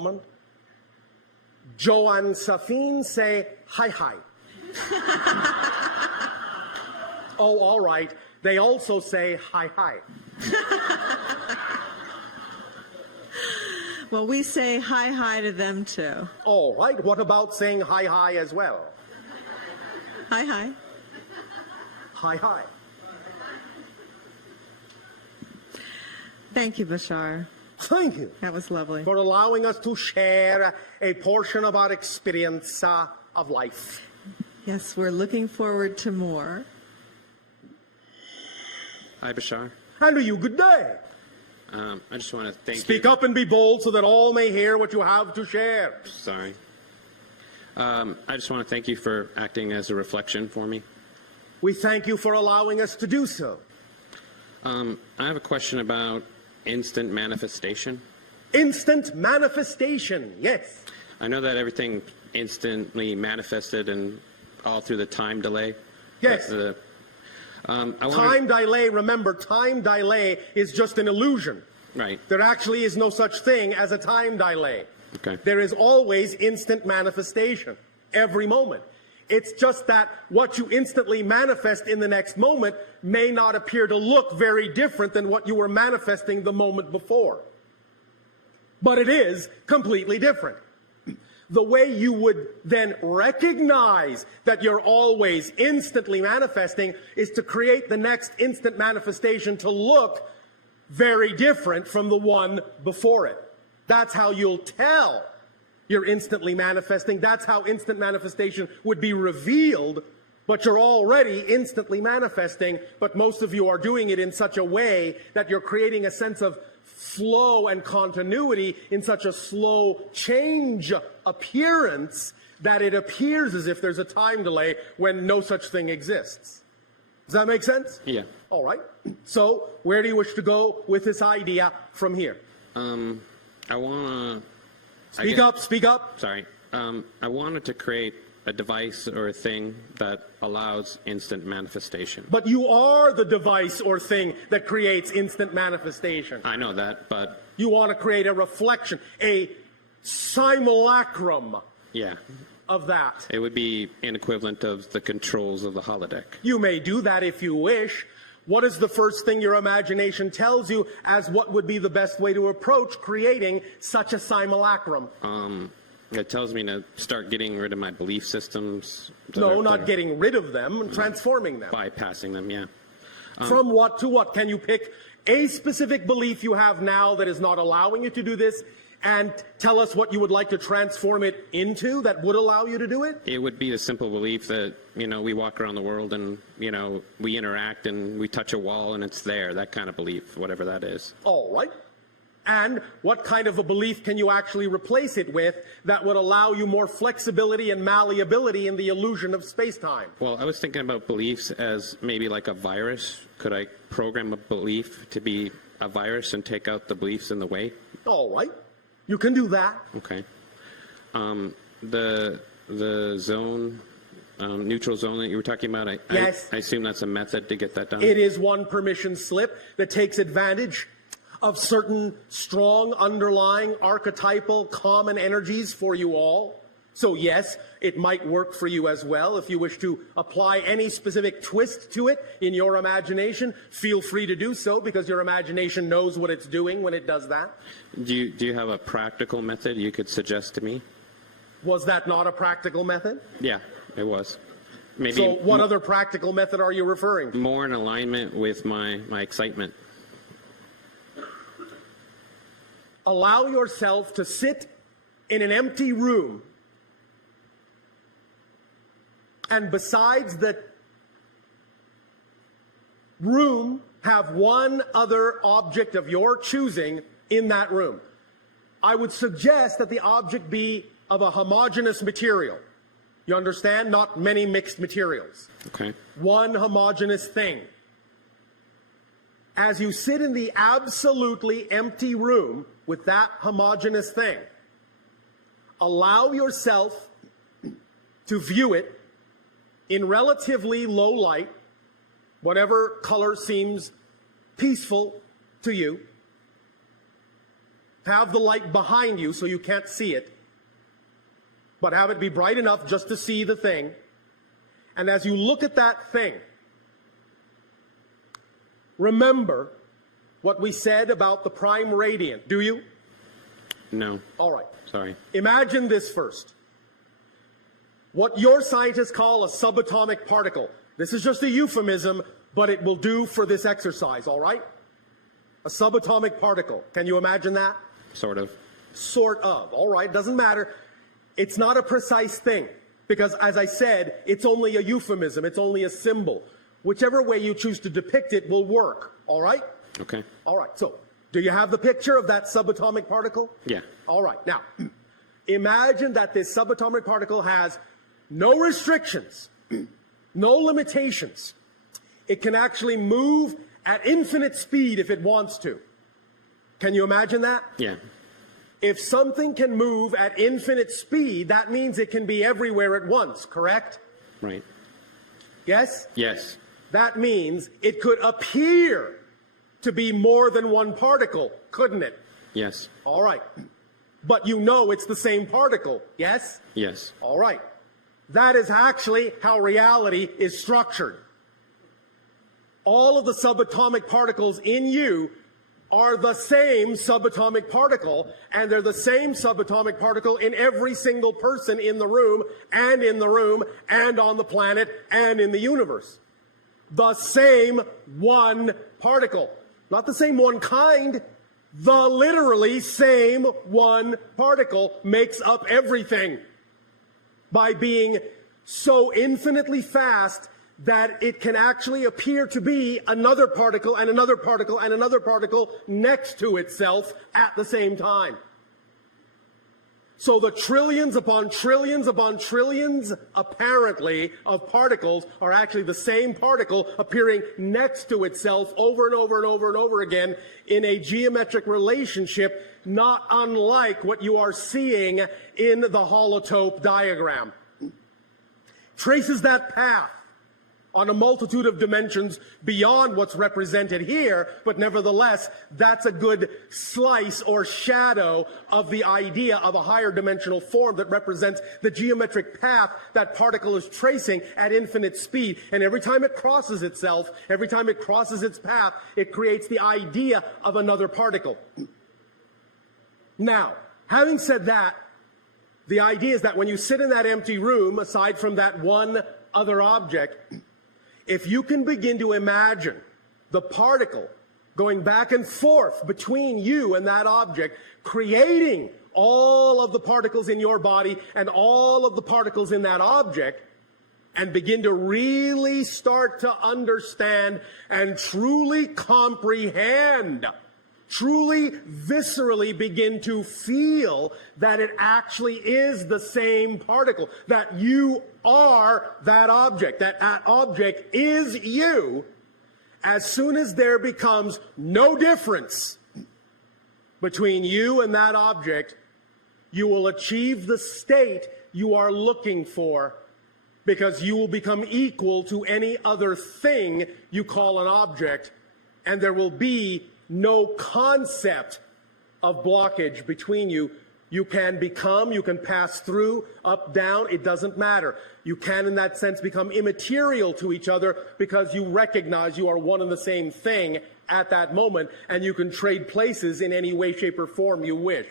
moment. Joe and Safine say hi hi. Oh, all right. They also say hi hi. Well, we say hi hi to them too. All right. What about saying hi hi as well? Hi hi. Hi hi. Thank you, Bashar. Thank you That was lovely. for allowing us to share a portion of our experience of life. Yes, we're looking forward to more. Hi, Bashar. And to you, good day. I just want to thank Speak you. up and be bold so that all may hear what you have to share. Sorry. I just want to thank you for acting as a reflection for me. We thank you for allowing us to do so. I have a question about instant manifestation. Instant manifestation, yes. I know that everything instantly manifested and all through the time delay. Yes. Time delay, remember, time delay is just an illusion. Right. There actually is no such thing as a time delay. Okay. There is always instant manifestation, every moment. It's just that what you instantly manifest in the next moment may not appear to look very different than what you were manifesting the moment before. But it is completely different. The way you would then recognize that you're always instantly manifesting is to create the next instant manifestation to look very different from the one before it. That's how you'll tell you're instantly manifesting. That's how instant manifestation would be revealed, but you're already instantly manifesting, but most of you are doing it in such a way that you're creating a sense of flow and continuity in such a slow change appearance that it appears as if there's a time delay when no such thing exists. Does that make sense? Yeah. All right. So where do you wish to go with this idea from here? I want to... Speak up. Sorry. I wanted to create a device or a thing that allows instant manifestation. But you are the device or thing that creates instant manifestation. I know that, but... You want to create a reflection, a simulacrum Yeah. of that. It would be an equivalent of the controls of the holodeck. You may do that if you wish. What is the first thing your imagination tells you as what would be the best way to approach creating such a simulacrum? It tells me to start getting rid of my belief systems. No, not getting rid of them, transforming them. Bypassing them, yeah. From what to what? Can you pick a specific belief you have now that is not allowing you to do this and tell us what you would like to transform it into that would allow you to do it? It would be the simple belief that, we walk around the world and, we interact and we touch a wall and it's there, that kind of belief, whatever that is. All right. And what kind of a belief can you actually replace it with that would allow you more flexibility and malleability in the illusion of space-time? Well, I was thinking about beliefs as maybe like a virus. Could I program a belief to be a virus and take out the beliefs in the way? All right. You can do that. Okay. The zone, neutral zone that you were talking about, Yes. I assume that's a method to get that done? It is one permission slip that takes advantage of certain strong underlying archetypal common energies for you all. So yes, it might work for you as well. If you wish to apply any specific twist to it in your imagination, feel free to do so because your imagination knows what it's doing when it does that. Do you have a practical method you could suggest to me? Was that not a practical method? Yeah, it was. Maybe So what other practical method are you referring to? more in alignment with my excitement. Allow yourself to sit in an empty room, and besides the room, have one other object of your choosing in that room. I would suggest that the object be of a homogeneous material. You understand? Not many mixed materials. Okay. One homogeneous thing. As you sit in the absolutely empty room with that homogeneous thing, allow yourself to view it in relatively low light, whatever color seems peaceful to you. have the light behind you so you can't see it, but have it be bright enough just to see the thing. And as you look at that thing, remember what we said about the prime radiant, do you? No. All right. Sorry. Imagine this first. What your scientists call a subatomic particle. This is just a euphemism, but it will do for this exercise, all right? A subatomic particle. Can you imagine that? Sort of. Sort of. All right, doesn't matter. It's not a precise thing because, as I said, it's only a euphemism. It's only a symbol. Whichever way you choose to depict it will work, all right? Okay. All right, so do you have the picture of that subatomic particle? Yeah. All right, now, imagine that this subatomic particle has no restrictions, no limitations. It can actually move at infinite speed if it wants to. Can you imagine that? Yeah. If something can move at infinite speed, that means it can be everywhere at once, correct? Right. Yes? Yes. That means it could appear to be more than one particle, couldn't it? Yes. All right. But you know it's the same particle, yes? Yes. All right. That is actually how reality is structured. All of the subatomic particles in you are the same subatomic particle, and they're the same subatomic particle in every single person in the room, and on the planet, and in the universe. The same one particle. Not the same one kind. The literally same one particle makes up everything by being so infinitely fast that it can actually appear to be another particle and another particle and another particle next to itself at the same time. So the trillions upon trillions upon trillions, apparently, of particles are actually the same particle appearing next to itself over and over and over and over again in a geometric relationship not unlike what you are seeing in the holotope diagram. Traces that path on a multitude of dimensions beyond what's represented here, but nevertheless, that's a good slice or shadow of the idea of a higher dimensional form that represents the geometric path that particle is tracing at infinite speed. And every time it crosses itself, every time it crosses its path, it creates the idea of another particle. Now, having said that, the idea is that when you sit in that empty room, aside from that one other object, if you can begin to imagine the particle going back and forth between you and that object, creating all of the particles in your body and all of the particles in that object, and begin to really start to understand and truly comprehend, truly viscerally begin to feel that it actually is the same particle, that you are that object, that object is you. As soon as there becomes no difference between you and that object, you will achieve the state you are looking for, because you will become equal to any other thing you call an object, and there will be no concept of blockage between you. You can become, you can pass through, up, down, it doesn't matter. You can, in that sense, become immaterial to each other because you recognize you are one and the same thing at that moment, and you can trade places in any way, shape, or form you wish.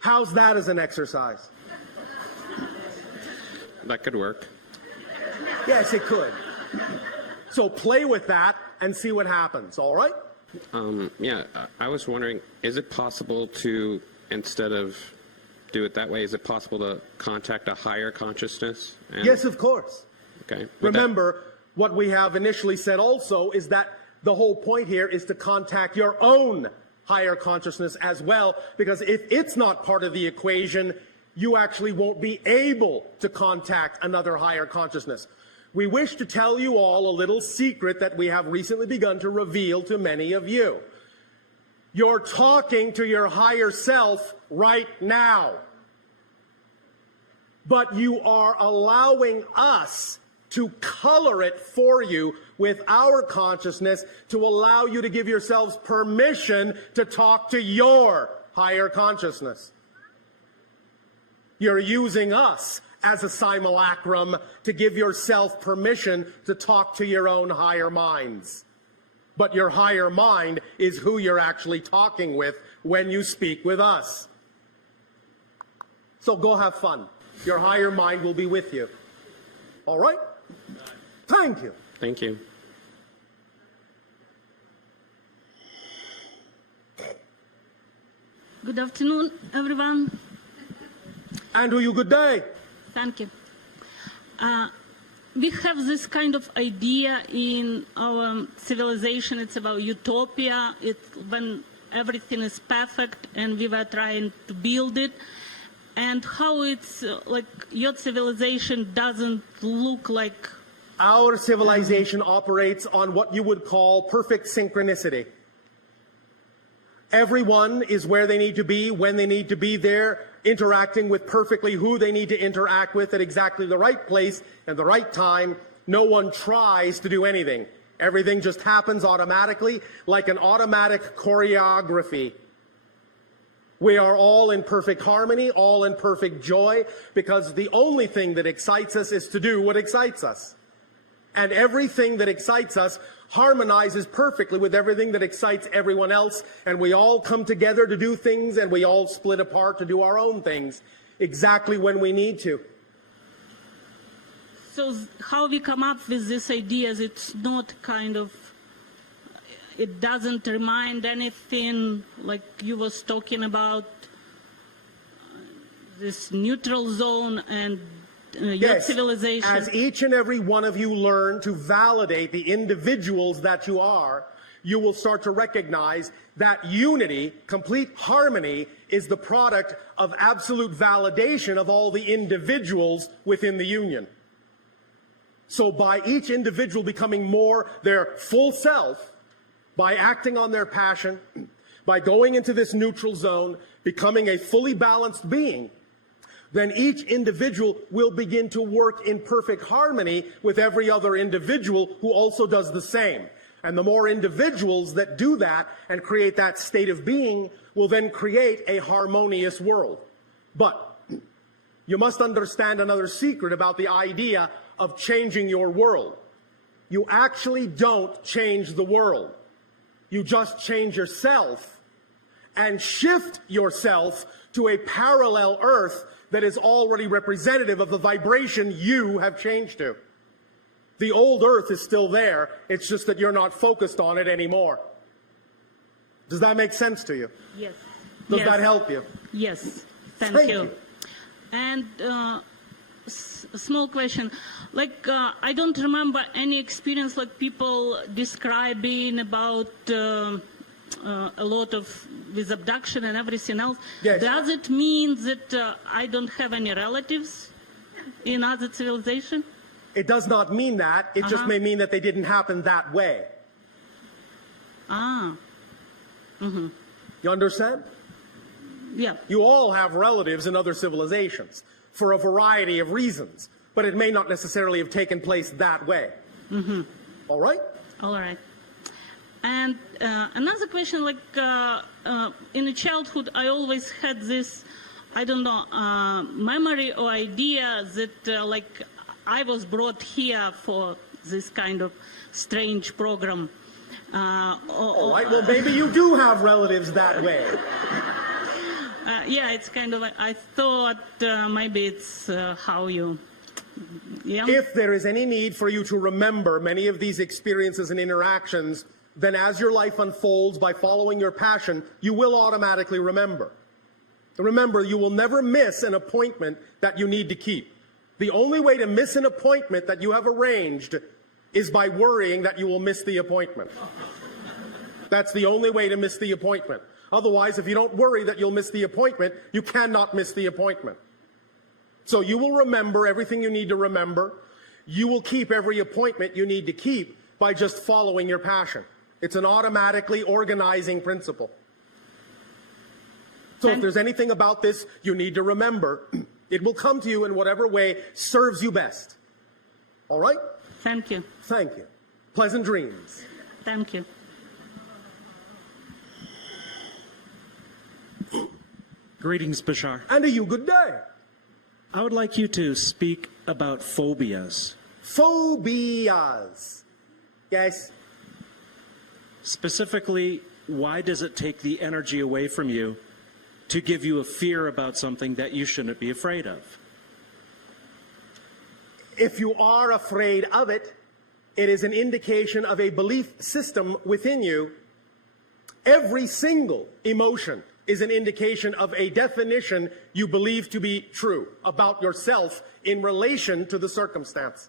How's that as an exercise? That could work. Yes, it could. So play with that and see what happens, all right? Yeah, I was wondering, is it possible to, instead of do it that way, is it possible to contact a higher consciousness? Yes, of course. Okay. Remember, what we have initially said also is that the whole point here is to contact your own higher consciousness as well, because if it's not part of the equation, you actually won't be able to contact another higher consciousness. We wish to tell you all a little secret that we have recently begun to reveal to many of you. You're talking to your higher self right now, but you are allowing us to color it for you with our consciousness to allow you to give yourselves permission to talk to your higher consciousness. You're using us as a simulacrum to give yourself permission to talk to your own higher minds. But your higher mind is who you're actually talking with when you speak with us. So go have fun. Your higher mind will be with you. All right? Thank you. Thank you. Good afternoon, everyone. Andrew, you good day. Thank you. We have this kind of idea in our civilization. It's about utopia. It's when everything is perfect and we were trying to build it. And how it's like your civilization doesn't look like. Our civilization operates on what you would call perfect synchronicity. Everyone is where they need to be, when they need to be there, interacting with perfectly who they need to interact with at exactly the right place and the right time. No one tries to do anything. Everything just happens automatically, like an automatic choreography. We are all in perfect harmony, all in perfect joy, because the only thing that excites us is to do what excites us. And everything that excites us harmonizes perfectly with everything that excites everyone else, and we all come together to do things, and we all split apart to do our own things, exactly when we need to. So how we come up with these ideas, it's not kind of, it doesn't remind anything like you was talking about, this neutral zone and your civilization. As each and every one of you learn to validate the individuals that you are, you will start to recognize that unity, complete harmony, is the product of absolute validation of all the individuals within the union. So by each individual becoming more their full self, by acting on their passion, by going into this neutral zone, becoming a fully balanced being, then each individual will begin to work in perfect harmony with every other individual who also does the same. And the more individuals that do that and create that state of being will then create a harmonious world. But you must understand another secret about the idea of changing your world. You actually don't change the world. You just change yourself and shift yourself to a parallel Earth that is already representative of the vibration you have changed to. The old Earth is still there, it's just that you're not focused on it anymore. Does that make sense to you? Yes. Does Yes. that help you? Yes. Thank Thank you. you. And small question, like I don't remember any experience like people describing about a lot of with abduction and everything else. Yes. Does it mean that I don't have any relatives in other civilization? It does not mean that. It just may mean that they didn't happen that way. Ah. Mm-hmm. You understand? Yeah. You all have relatives in other civilizations for a variety of reasons, but it may not necessarily have taken place that way. Mm-hmm. All right? All right. And another question, like in the childhood, I always had this, I don't know, memory or idea that like I was brought here for this kind of strange program. All right, well, maybe you do have relatives that way. Yeah, it's kind of, I thought maybe it's how you, yeah. If there is any need for you to remember many of these experiences and interactions, then as your life unfolds by following your passion, you will automatically remember. Remember, you will never miss an appointment that you need to keep. The only way to miss an appointment that you have arranged is by worrying that you will miss the appointment. That's the only way to miss the appointment. Otherwise, if you don't worry that you'll miss the appointment, you cannot miss the appointment. So you will remember everything you need to remember. You will keep every appointment you need to keep by just following your passion. It's an automatically organizing principle. So if there's anything about this you need to remember, it will come to you in whatever way serves you best. All right? Thank you. Thank you. Pleasant dreams. Thank you. Greetings, Bashar. And to you, good day. I would like you to speak about phobias. Phobias. Yes. Specifically, why does it take the energy away from you to give you a fear about something that you shouldn't be afraid of? If you are afraid of it, it is an indication of a belief system within you. Every single emotion is an indication of a definition you believe to be true about yourself in relation to the circumstance.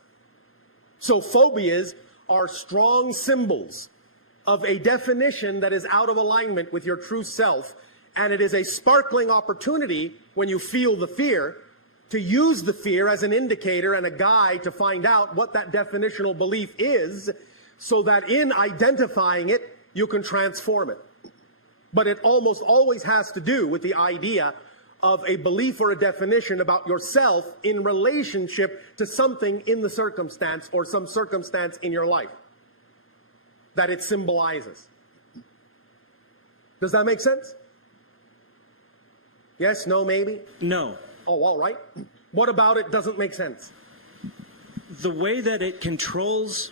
So phobias are strong symbols of a definition that is out of alignment with your true self, and it is a sparkling opportunity when you feel the fear to use the fear as an indicator and a guide to find out what that definitional belief is, so that in identifying it, you can transform it. But it almost always has to do with the idea of a belief or a definition about yourself in relationship to something in the circumstance or some circumstance in your life that it symbolizes. Does that make sense? Yes, no, maybe? No. Oh, all right. What about it doesn't make sense? The way that it controls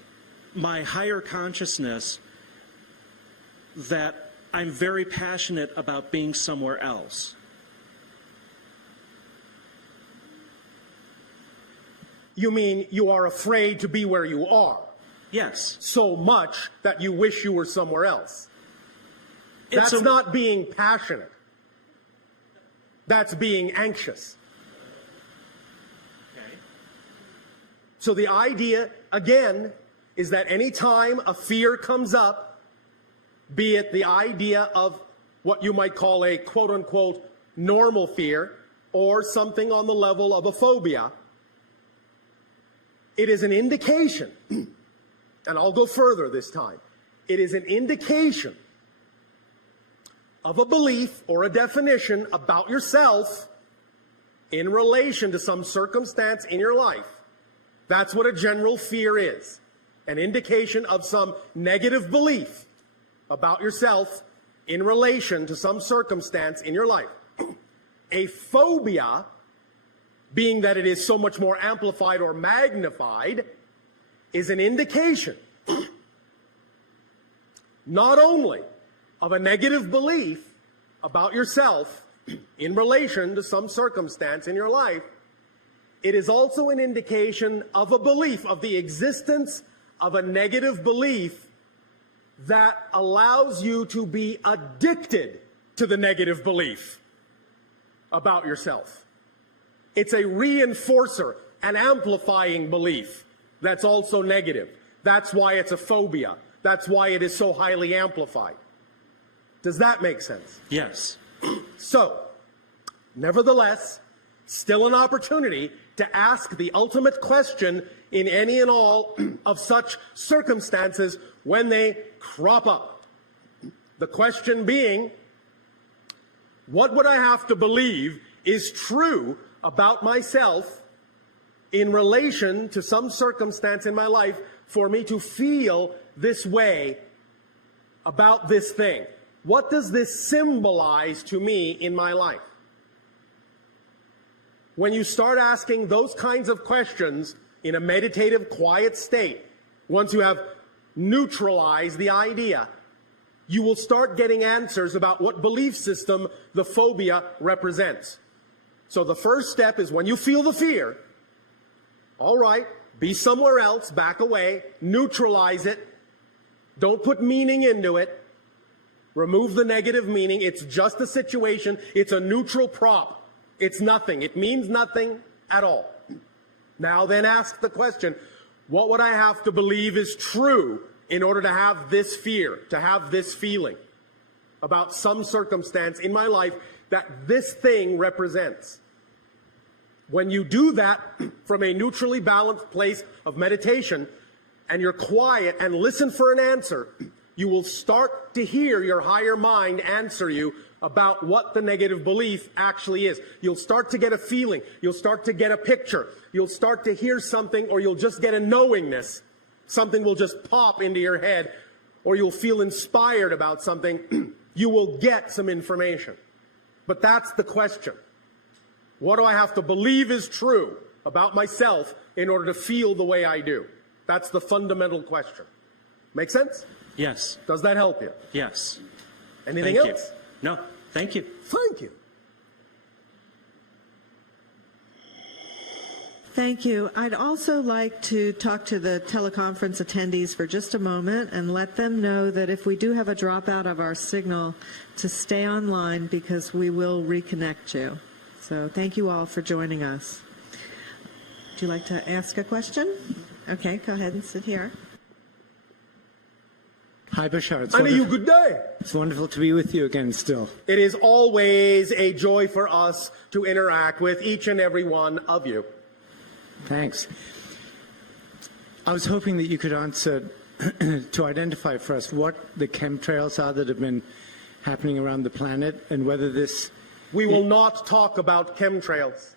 my higher consciousness, that I'm very passionate about being somewhere else. You mean you are afraid to be where you are Yes. so much that you wish you were somewhere else? It's That's not being passionate. That's being anxious. Okay. So the idea, again, is that any time a fear comes up, be it the idea of what you might call a quote-unquote normal fear or something on the level of a phobia, it is an indication, and I'll go further this time, it is an indication of a belief or a definition about yourself in relation to some circumstance in your life. That's what a general fear is. An indication of some negative belief about yourself in relation to some circumstance in your life. A phobia, being that it is so much more amplified or magnified, is an indication not only of a negative belief about yourself in relation to some circumstance in your life, it is also an indication of a belief, of the existence of a negative belief that allows you to be addicted to the negative belief about yourself. It's a reinforcer, an amplifying belief that's also negative. That's why it's a phobia. That's why it is so highly amplified. Does that make sense? Yes. So, nevertheless, still an opportunity to ask the ultimate question in any and all of such circumstances when they crop up. The question being, what would I have to believe is true about myself in relation to some circumstance in my life for me to feel this way about this thing? What does this symbolize to me in my life? When you start asking those kinds of questions in a meditative, quiet state, once you have neutralized the idea, you will start getting answers about what belief system the phobia represents. So the first step is when you feel the fear, all right, be somewhere else, back away, neutralize it, don't put meaning into it, remove the negative meaning. It's just a situation. It's a neutral prop. It's nothing. It means nothing at all. Now then ask the question, what would I have to believe is true in order to have this fear, to have this feeling about some circumstance in my life that this thing represents? When you do that from a neutrally balanced place of meditation and you're quiet and listen for an answer, you will start to hear your higher mind answer you about what the negative belief actually is. You'll start to get a feeling. You'll start to get a picture. You'll start to hear something, or you'll just get a knowingness something will just pop into your head, or you'll feel inspired about something, you will get some information. But that's the question. What do I have to believe is true about myself in order to feel the way I do? That's the fundamental question. Make sense? Yes. Does that help you? Yes. Anything Thank else? you. No, thank you. Thank you. Thank you. I'd also like to talk to the teleconference attendees for just a moment and let them know that if we do have a dropout of our signal, to stay online because we will reconnect you. So thank you all for joining us. Would you like to ask a question? Okay, go ahead and sit here. Hi, Bashar. Good day. It's wonderful to be with you again still. It is always a joy for us to interact with each and every one of you. Thanks. I was hoping that you could answer to identify for us what the chemtrails are that have been happening around the planet and whether this... We will not talk about chemtrails.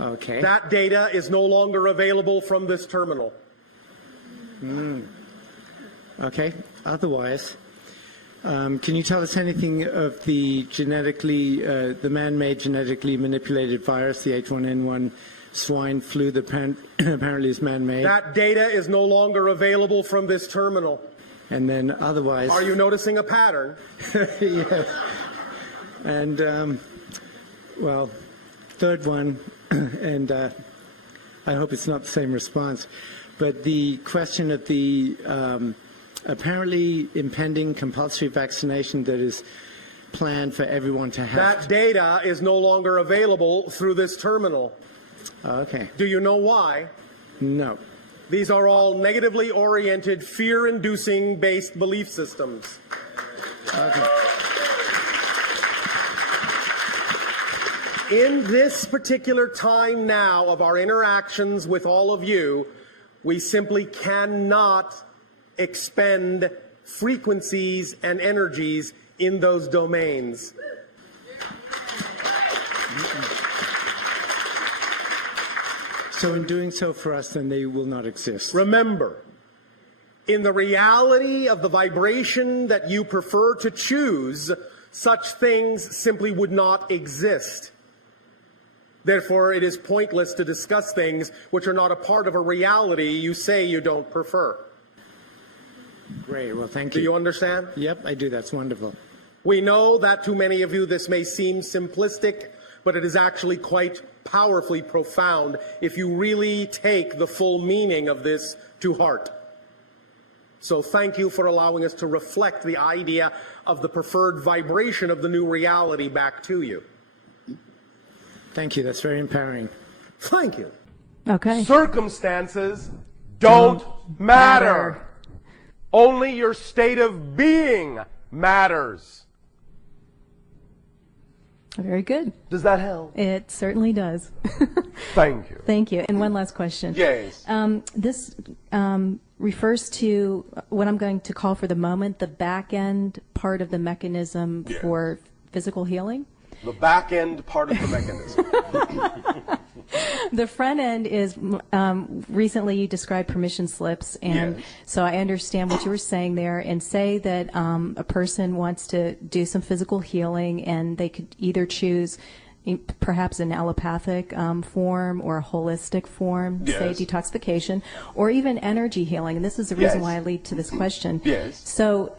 Okay. That data is no longer available from this terminal. Okay. Otherwise, can you tell us anything of the the man-made genetically manipulated virus, the H1N1 swine flu that apparently is man-made? That data is no longer available from this terminal. And then otherwise... Are you noticing a pattern? Yes. And, well, third one, and I hope it's not the same response, but the question of the apparently impending compulsory vaccination that is planned for everyone to have. That data is no longer available through this terminal. Okay. Do you know why? No. These are all negatively oriented, fear-inducing based belief systems. Okay. In this particular time now of our interactions with all of you, we simply cannot expend frequencies and energies in those domains. So in doing so for us, then they will not exist. Remember, in the reality of the vibration that you prefer to choose, such things simply would not exist. Therefore, it is pointless to discuss things which are not a part of a reality you say you don't prefer. Great. Well, thank Do you. you understand? Yep, I do. That's wonderful. We know that to many of you this may seem simplistic, but it is actually quite powerfully profound if you really take the full meaning of this to heart. So thank you for allowing us to reflect the idea of the preferred vibration of the new reality back to you. Thank you. That's very empowering. Thank you. Okay. Circumstances don't matter. Only your state of being matters. Very good. Does that help? It certainly does. Thank you. Thank you. And one last question. Yes. This refers to what I'm going to call for the moment the back end part of the mechanism for physical healing. The back end part of the mechanism. The front end is recently you described permission slips, and so I understand what you were saying there. And say that a person wants to do some physical healing, and they could either choose perhaps an allopathic form or a holistic form, say detoxification, or even energy healing. And this is the reason why I lead to this question. So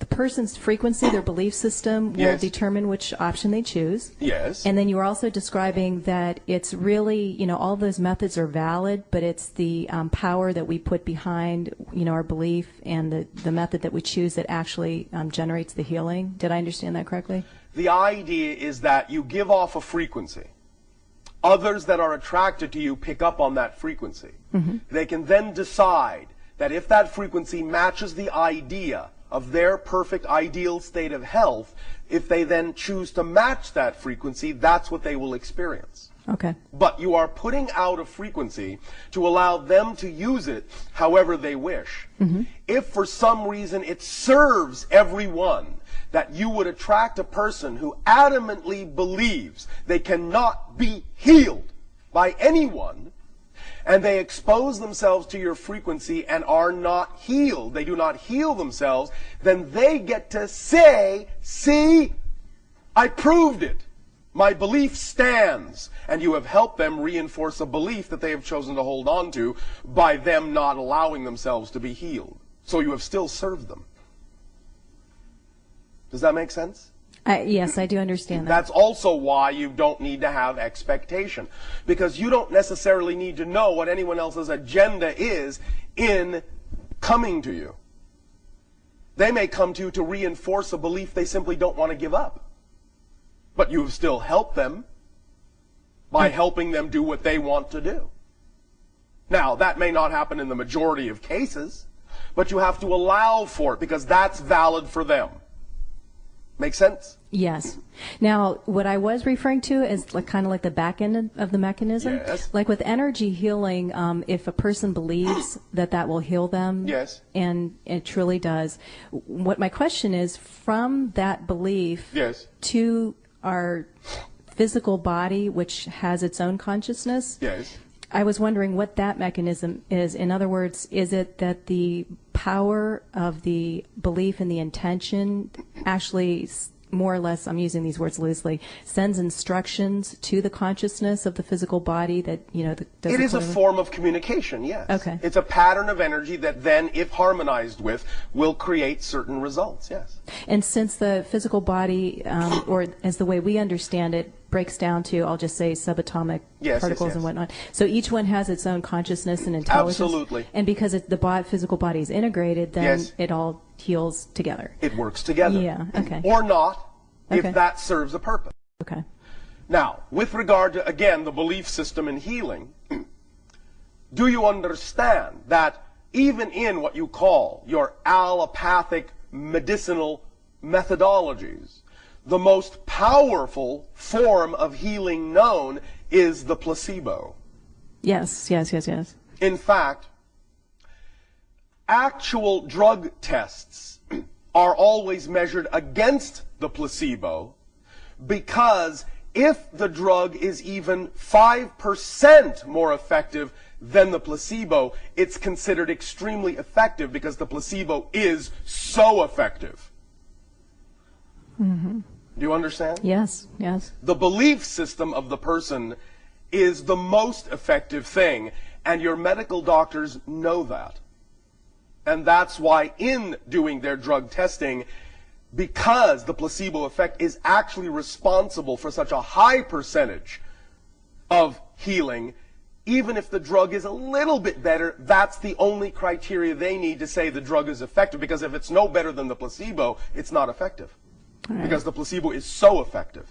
the person's frequency, their belief system, will determine which option they choose. And then you were also describing that it's really, you know, all those methods are valid, but it's the power that we put behind, you know, our belief and the method that we choose that actually generates the healing. Did I understand that correctly? The idea is that you give off a frequency. Others that are attracted to you pick up on that frequency. They can then decide that if that frequency matches the idea of their perfect ideal state of health, if they then choose to match that frequency, that's what they will experience. Okay. But you are putting out a frequency to allow them to use it however they wish. If for some reason it serves everyone that you would attract a person who adamantly believes they cannot be healed by anyone, and they expose themselves to your frequency and are not healed, they do not heal themselves, then they get to say, see, I proved it. My belief stands. And you have helped them reinforce a belief that they have chosen to hold on to by them not allowing themselves to be healed. So you have still served them. Does that make sense? Yes, I do understand that. That's also why you don't need to have expectation, because you don't necessarily need to know what anyone else's agenda is in coming to you. They may come to you to reinforce a belief they simply don't want to give up. But you've still helped them by helping them do what they want to do. Now, that may not happen in the majority of cases, but you have to allow for it because that's valid for them. Make sense? Yes. Now, what I was referring to is like kind of like the back end of the mechanism. Yes. Like with energy healing, if a person believes that that will heal them, Yes. and it truly does. What my question is, from that belief Yes. to our physical body, which has its own consciousness, Yes. I was wondering what that mechanism is. In other words, is it that the power of the belief and the intention actually, more or less, I'm using these words loosely, sends instructions to the consciousness of the physical body that, you know, does It is a form of communication, yes. Okay. It's a pattern of energy that then, if harmonized with, will create certain results, yes. And since the physical body, or as the way we understand it, breaks down to, I'll just say, subatomic Yes, particles yes. and whatnot. So each one has its own consciousness and intelligence. Absolutely. And because the physical body is integrated, then Yes. it all heals together. It works together. Yeah, okay. Or not, Okay. if that serves a purpose. Okay. Now, with regard to, again, the belief system in healing, do you understand that even in what you call your allopathic medicinal methodologies, the most powerful form of healing known is the placebo? Yes, yes, yes, yes. In fact, actual drug tests are always measured against the placebo, because if the drug is even 5% more effective than the placebo, it's considered extremely effective because the placebo is so effective. Mm-hmm. Do you understand? Yes, yes. The belief system of the person is the most effective thing, and your medical doctors know that. And that's why in doing their drug testing, because the placebo effect is actually responsible for such a high percentage of healing, even if the drug is a little bit better, that's the only criteria they need to say the drug is effective, because if it's no better than the placebo, it's not effective. All right. Because the placebo is so effective.